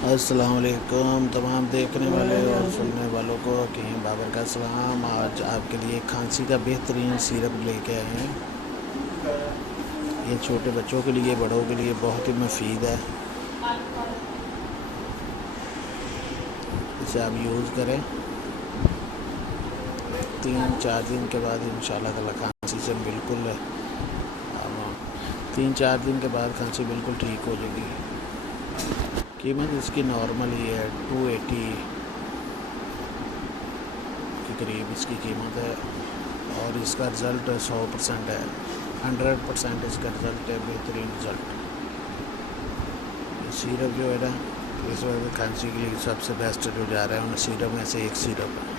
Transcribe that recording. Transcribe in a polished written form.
अस्सलाम वालेकुम तमाम देखने वाले और सुनने वालों को कहीं बाबर का सलाम। आज आपके लिए खांसी का बेहतरीन सिरप लेके आए हैं। ये छोटे बच्चों के लिए, बड़ों के लिए बहुत ही मुफीद है। इसे आप यूज़ करें। 3-4 दिन के बाद इंशाल्लाह ताला खांसी से बिल्कुल 3-4 दिन के बाद खांसी बिल्कुल ठीक हो जाएगी। कीमत इसकी नॉर्मल ही है, 280 के करीब इसकी कीमत है। और इसका रिज़ल्ट 100% है, 100% इसका रिज़ल्ट है, बेहतरीन रिज़ल्ट। ये सिरप जो है ना, इस वक्त खांसी के लिए सबसे बेस्ट जो जा रहा है उन सिरप में से एक सिरप है।